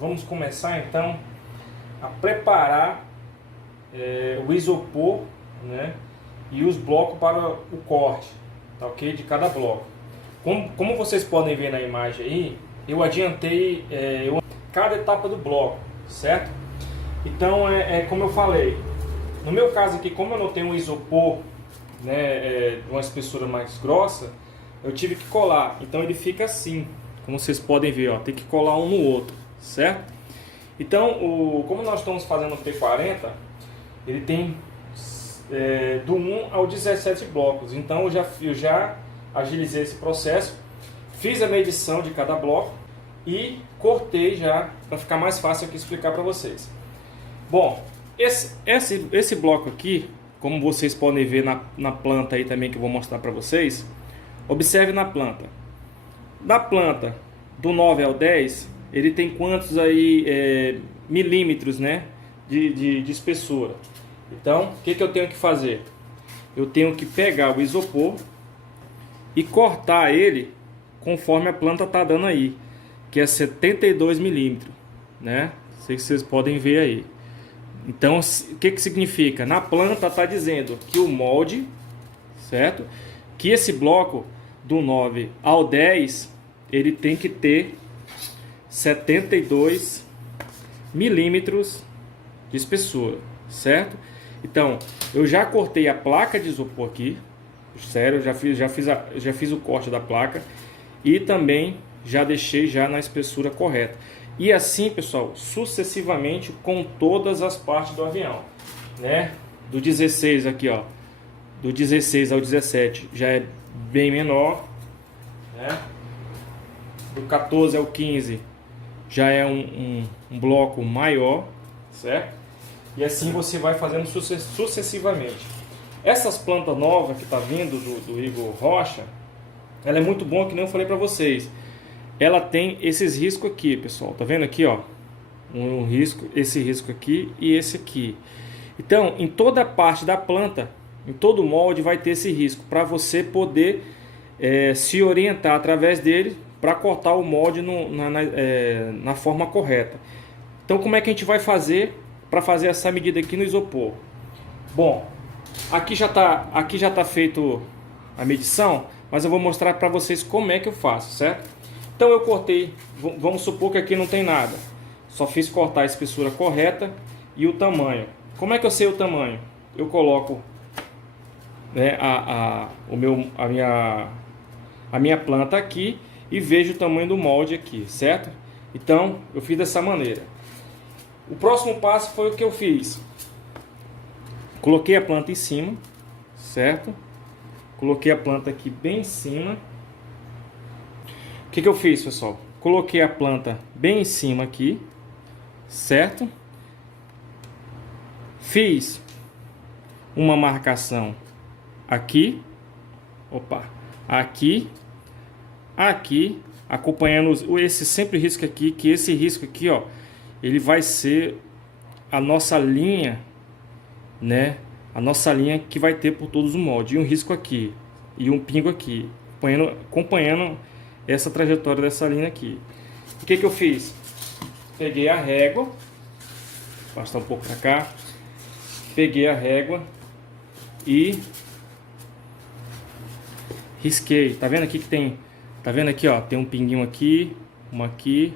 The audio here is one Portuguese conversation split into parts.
vamos começar então a preparar o isopor, né, e os blocos para o corte, tá ok? De cada bloco. Como vocês podem ver na imagem aí, eu adiantei cada etapa do bloco, certo? Então como eu falei, no meu caso aqui, como eu não tenho um isopor, né, de uma espessura mais grossa, eu tive que colar. Então ele fica assim, como vocês podem ver, ó, tem que colar um no outro, certo? Então, como nós estamos fazendo o P40, ele tem do 1 ao 17 blocos. Então eu já agilizei esse processo, fiz a medição de cada bloco e cortei já para ficar mais fácil aqui explicar para vocês. Bom, esse bloco aqui, como vocês podem ver na planta aí também que eu vou mostrar para vocês, observe na planta. Da planta do 9 ao 10, ele tem quantos aí milímetros, né, de espessura. Então, o que eu tenho que fazer? Eu tenho que pegar o isopor e cortar ele conforme a planta está dando aí, que é 72 milímetros, né? Sei que vocês podem ver aí. Então, o que significa? Na planta está dizendo que o molde, certo? Que esse bloco do 9 ao 10, ele tem que ter 72 milímetros de espessura, certo? Então, eu já cortei a placa de isopor aqui, sério, já fiz o corte da placa e também já deixei já na espessura correta. E assim, pessoal, sucessivamente com todas as partes do avião, né? Do 16 aqui, ó, do 16 ao 17 já é bem menor, né? Do 14 ao 15 já é um bloco maior, certo? E assim você vai fazendo sucessivamente. Essas plantas novas que está vindo do Igor Rocha, ela é muito boa, que nem eu falei para vocês. Ela tem esses riscos aqui, pessoal. Tá vendo aqui, ó? Um risco, esse risco aqui e esse aqui. Então, em toda parte da planta, em todo molde, vai ter esse risco para você poder se orientar através dele para cortar o molde na forma correta. Então, como é que a gente vai fazer para fazer essa medida aqui no isopor? Bom, aqui já tá feito a medição, mas eu vou mostrar para vocês como é que eu faço, certo? Então eu cortei, vamos supor que aqui não tem nada, só fiz cortar a espessura correta e o tamanho. Como é que eu sei o tamanho? Eu coloco, né, a minha planta aqui e vejo o tamanho do molde aqui, certo? Então eu fiz dessa maneira. O próximo passo foi o que eu fiz. Coloquei a planta em cima, certo? Coloquei a planta aqui bem em cima. O que eu fiz, pessoal? Coloquei a planta bem em cima aqui, certo? Fiz uma marcação aqui, aqui, acompanhando esse sempre risco aqui, que esse risco aqui, ó, ele vai ser a nossa linha, né? A nossa linha que vai ter por todos os moldes. E um risco aqui e um pingo aqui, acompanhando essa trajetória dessa linha aqui. O que eu fiz? Peguei a régua, passar um pouco para cá. Peguei a régua e risquei. Tá vendo aqui que tem? Tá vendo aqui, ó? Tem um pinguinho aqui, uma aqui,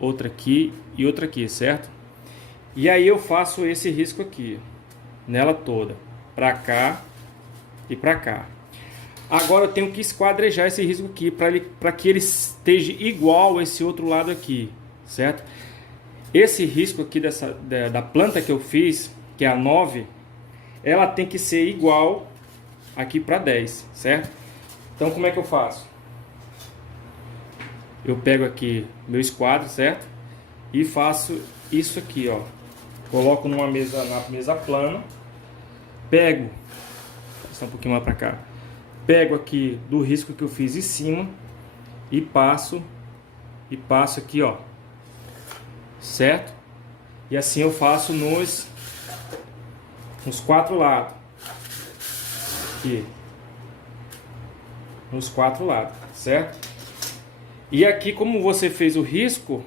outra aqui e outra aqui, certo? E aí eu faço esse risco aqui, nela toda, para cá e para cá. Agora eu tenho que esquadrejar esse risco aqui para que ele esteja igual a esse outro lado aqui, certo? Esse risco aqui da planta que eu fiz, que é a 9, ela tem que ser igual aqui para 10, certo? Então como é que eu faço? Eu pego aqui meu esquadro, certo? E faço isso aqui, ó. Coloco na mesa plana, pego, um pouquinho mais para cá. Pego aqui do risco que eu fiz em cima e passo aqui, ó, certo? E assim eu faço nos 4 lados aqui, nos 4 lados, certo? E aqui, como você fez o risco,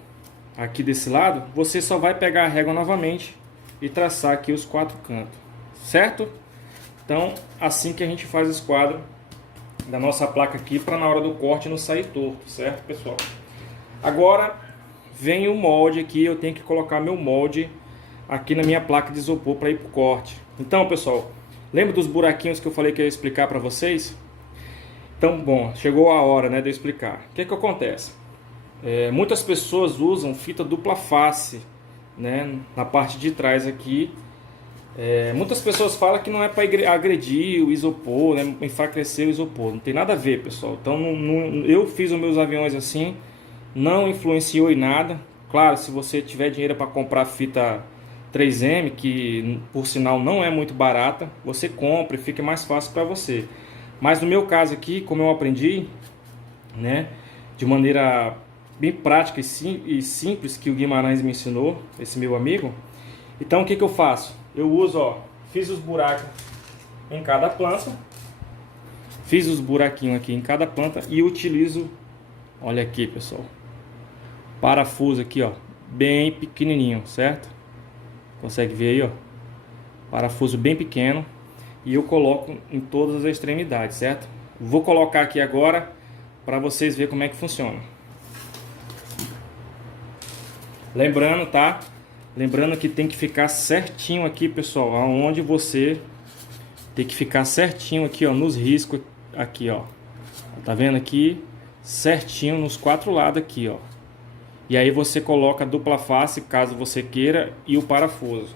aqui desse lado, você só vai pegar a régua novamente e traçar aqui os 4 cantos, certo? Então, assim que a gente faz o esquadro da nossa placa aqui, para na hora do corte não sair torto, certo, pessoal? Agora vem o molde aqui, eu tenho que colocar meu molde aqui na minha placa de isopor para ir pro corte. Então, pessoal, lembra dos buraquinhos que eu falei que eu ia explicar para vocês? Então, bom, chegou a hora, né, de eu explicar. O que que acontece? Muitas pessoas usam fita dupla face, né, na parte de trás aqui. Muitas pessoas falam que não é para agredir o isopor, né, enfraquecer o isopor. Não tem nada a ver, pessoal. Então, eu fiz os meus aviões assim, não influenciou em nada. Claro, se você tiver dinheiro para comprar fita 3M, que por sinal não é muito barata, você compra e fica mais fácil para você. Mas no meu caso aqui, como eu aprendi, né, de maneira bem prática e simples, que o Guimarães me ensinou, esse meu amigo. Então o que que eu faço? Eu uso, ó, fiz os buracos em cada planta, fiz os buraquinhos aqui em cada planta e utilizo, olha aqui, pessoal, parafuso aqui, ó, bem pequenininho, certo? Consegue ver aí, ó, parafuso bem pequeno, e eu coloco em todas as extremidades, certo? Vou colocar aqui agora para vocês verem como é que funciona. Lembrando, tá? Lembrando que tem que ficar certinho aqui, pessoal, aonde você tem que ficar certinho aqui, ó, nos riscos aqui, ó. Tá vendo aqui? Certinho nos 4 lados aqui, ó. E aí você coloca a dupla face, caso você queira, e o parafuso.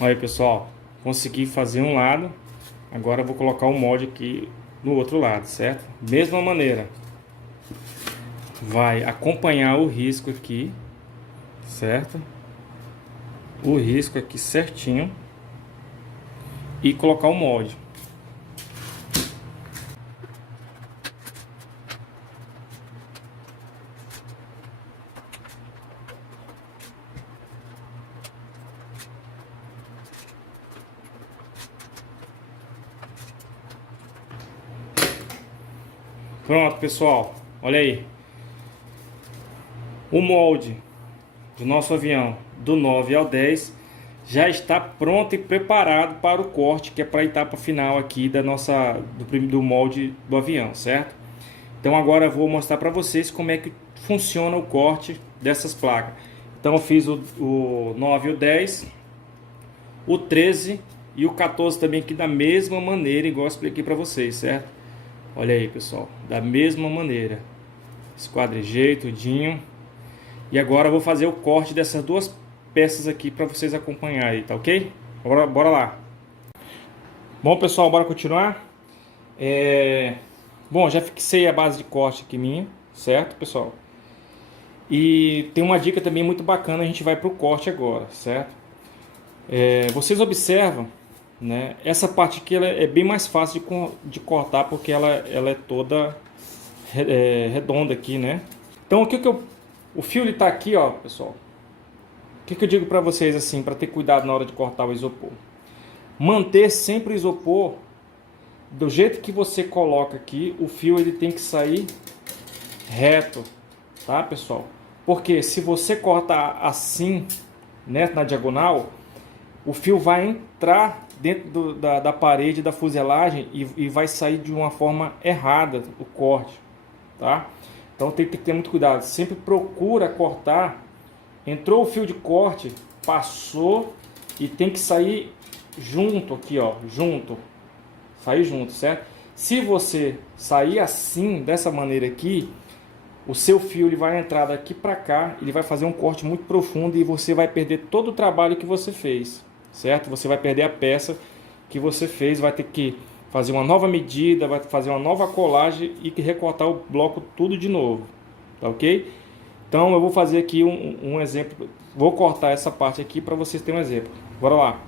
Olha aí, pessoal, consegui fazer um lado. Agora eu vou colocar o molde aqui no outro lado, certo? Mesma maneira, vai acompanhar o risco aqui, certo? O risco aqui certinho e colocar o molde. Pronto, pessoal, olha aí. O molde do nosso avião do 9 ao 10 já está pronto e preparado para o corte, que é para a etapa final aqui do molde do avião, certo? Então agora eu vou mostrar para vocês como é que funciona o corte dessas placas. Então eu fiz o 9 e o 10, o 13 e o 14 também aqui da mesma maneira, igual eu expliquei para vocês, certo? Olha aí, pessoal, da mesma maneira. Esquadrijei tudinho. E agora eu vou fazer o corte dessas duas peças aqui para vocês acompanharem, tá ok? Bora lá. Bom, pessoal, bora continuar. Bom, já fixei a base de corte aqui minha, certo, pessoal? E tem uma dica também muito bacana, a gente vai pro corte agora, certo? Vocês observam, né? Essa parte aqui ela é bem mais fácil de cortar, porque ela é toda redonda aqui, né? Então o fio ele tá aqui, ó, pessoal. O que eu digo para vocês assim, para ter cuidado na hora de cortar o isopor? Manter sempre o isopor do jeito que você coloca aqui, o fio ele tem que sair reto, tá, pessoal? Porque se você cortar assim, né, na diagonal, o fio vai entrar dentro da parede da fuselagem e vai sair de uma forma errada o corte, tá? Então tem que ter muito cuidado. Sempre procura cortar. Entrou o fio de corte, passou e tem que sair junto aqui, ó, junto. Sair junto, certo? Se você sair assim, dessa maneira aqui, o seu fio ele vai entrar daqui para cá, ele vai fazer um corte muito profundo e você vai perder todo o trabalho que você fez, certo? Você vai perder a peça que você fez, vai ter que fazer uma nova medida, vai fazer uma nova colagem e recortar o bloco tudo de novo, tá ok? Então eu vou fazer aqui um exemplo, vou cortar essa parte aqui para vocês terem um exemplo. Bora lá.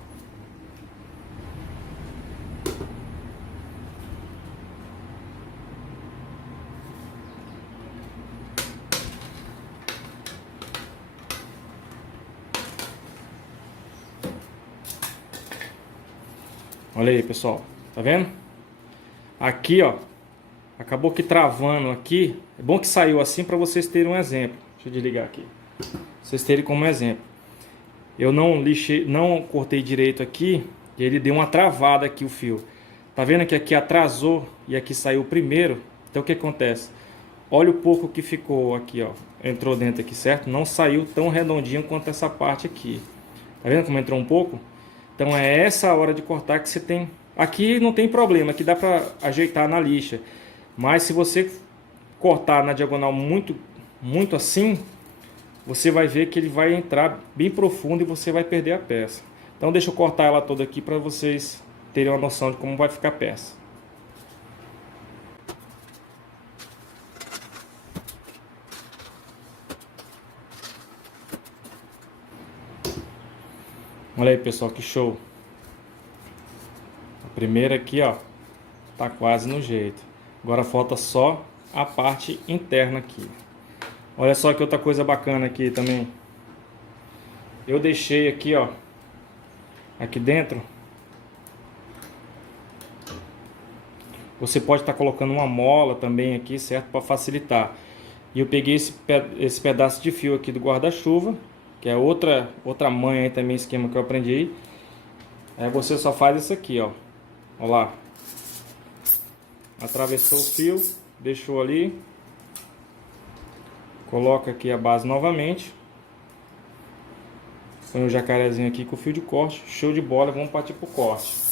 Olha aí, pessoal, tá vendo? Aqui, ó, acabou que travando aqui. É bom que saiu assim para vocês terem um exemplo. Deixa eu desligar aqui. Vocês terem como exemplo. Eu não lixei, não cortei direito aqui e ele deu uma travada aqui o fio. Tá vendo que aqui atrasou e aqui saiu primeiro? Então o que acontece? Olha o pouco que ficou aqui, ó. Entrou dentro aqui, certo? Não saiu tão redondinho quanto essa parte aqui. Tá vendo como entrou um pouco? Então é essa a hora de cortar que você tem. Aqui não tem problema, aqui dá pra ajeitar na lixa. Mas se você cortar na diagonal muito assim, você vai ver que ele vai entrar bem profundo e você vai perder a peça. Então deixa eu cortar ela toda aqui para vocês terem uma noção de como vai ficar a peça. Olha aí, pessoal, que show. A primeira aqui, ó, tá quase no jeito. Agora falta só a parte interna aqui. Olha só que outra coisa bacana aqui também. Eu deixei aqui, ó, aqui dentro. Você pode estar colocando uma mola também aqui, certo? Para facilitar. E eu peguei esse pedaço de fio aqui do guarda-chuva, que é outra manha aí também, esquema que eu aprendi. Aí você só faz isso aqui, ó. Olha lá. Atravessou o fio, deixou ali. Coloca aqui a base novamente. Põe o jacarezinho aqui com o fio de corte. Show de bola, vamos partir pro corte.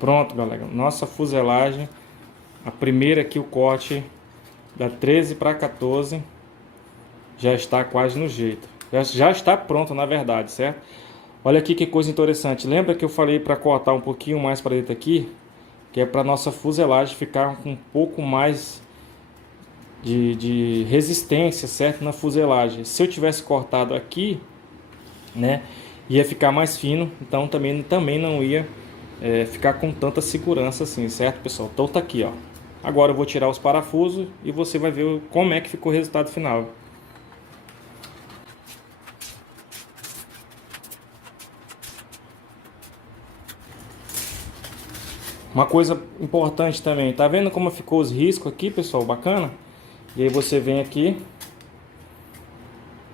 Pronto, galera. Nossa fuselagem, a primeira aqui, o corte da 13 para 14, já está quase no jeito. Já está pronto, na verdade, certo? Olha aqui que coisa interessante. Lembra que eu falei para cortar um pouquinho mais para dentro aqui? Que é para nossa fuselagem ficar com um pouco mais de resistência, certo? Na fuselagem. Se eu tivesse cortado aqui, né, ia ficar mais fino. Então também não ia ficar com tanta segurança assim, certo, pessoal? Então tá aqui, ó. Agora eu vou tirar os parafusos e você vai ver como é que ficou o resultado final. Uma coisa importante também, tá vendo como ficou os riscos aqui, pessoal? Bacana? E aí você vem aqui,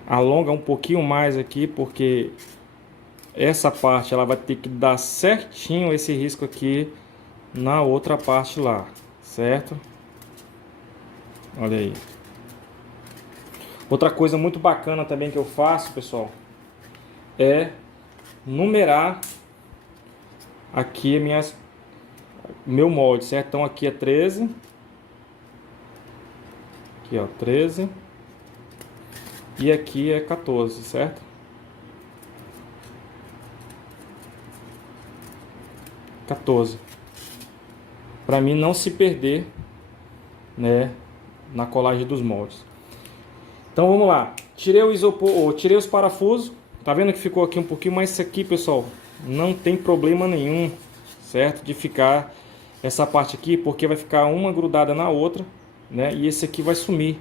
alonga um pouquinho mais aqui, porque essa parte ela vai ter que dar certinho esse risco aqui na outra parte lá, certo? Olha aí. Outra coisa muito bacana também que eu faço, pessoal, é numerar aqui meu molde, certo? Então aqui é 13. Aqui, ó, 13. E aqui é 14, certo? Para mim não se perder, né, na colagem dos moldes. Então vamos lá. Tirei o isopor, tirei os parafusos. Tá vendo que ficou aqui um pouquinho, mas isso aqui, pessoal, não tem problema nenhum, certo? De ficar essa parte aqui, porque vai ficar uma grudada na outra, né? E esse aqui vai sumir.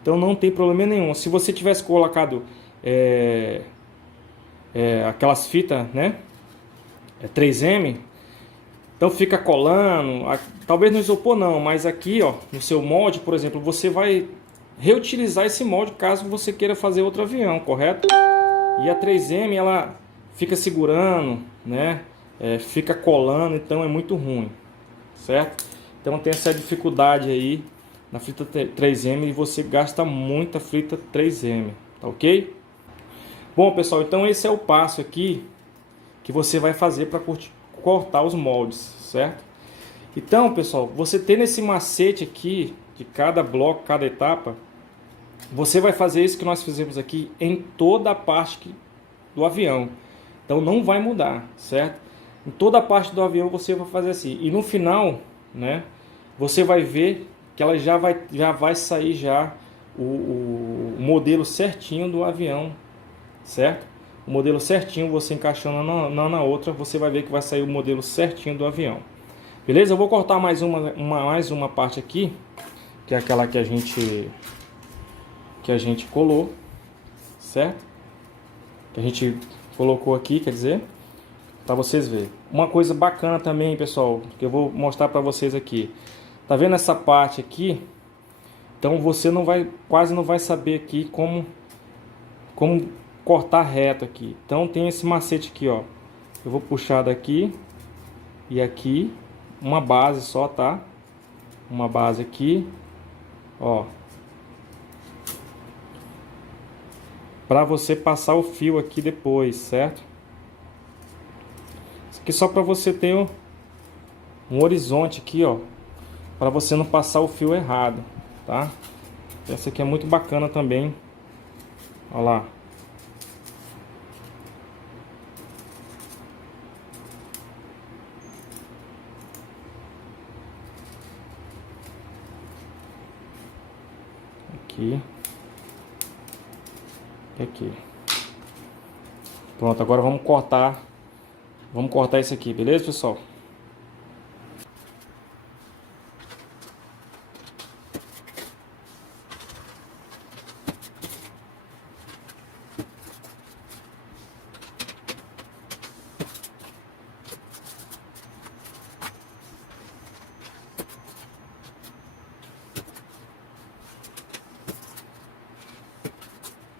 Então não tem problema nenhum. Se você tivesse colocado aquelas fitas, né, 3M, então fica colando, talvez no isopor não, mas aqui, ó, no seu molde, por exemplo, você vai reutilizar esse molde caso você queira fazer outro avião, correto? E a 3M fica segurando, né? Fica colando, então é muito ruim. certo? Então tem essa dificuldade aí na fita 3M e você gasta muita fita 3M, tá ok? Bom, pessoal, então esse é o passo aqui que você vai fazer para cortar os moldes, certo? Então, pessoal, você tendo esse macete aqui de cada bloco, cada etapa, você vai fazer isso que nós fizemos aqui em toda a parte do avião. Então não vai mudar, certo? Em toda a parte do avião você vai fazer assim. E no final, né, você vai ver que ela já vai sair já o modelo certinho do avião, certo? O modelo certinho, você encaixando na outra, você vai ver que vai sair o modelo certinho do avião. Beleza? Eu vou cortar mais uma parte aqui, que é aquela que a gente colou, certo? Que a gente colocou aqui, quer dizer, para vocês verem. Uma coisa bacana também, pessoal, que eu vou mostrar para vocês aqui. Tá vendo essa parte aqui? Então você quase não vai saber aqui como cortar reto aqui. Então tem esse macete aqui, ó. Eu vou puxar daqui e aqui, uma base só, tá? Uma base aqui, ó. Para você passar o fio aqui depois, certo? Isso aqui só para você ter um horizonte aqui, ó, para você não passar o fio errado, tá? Essa aqui é muito bacana também. Olha lá. Aqui. E aqui. Pronto, agora vamos cortar. Vamos cortar isso aqui, beleza, pessoal?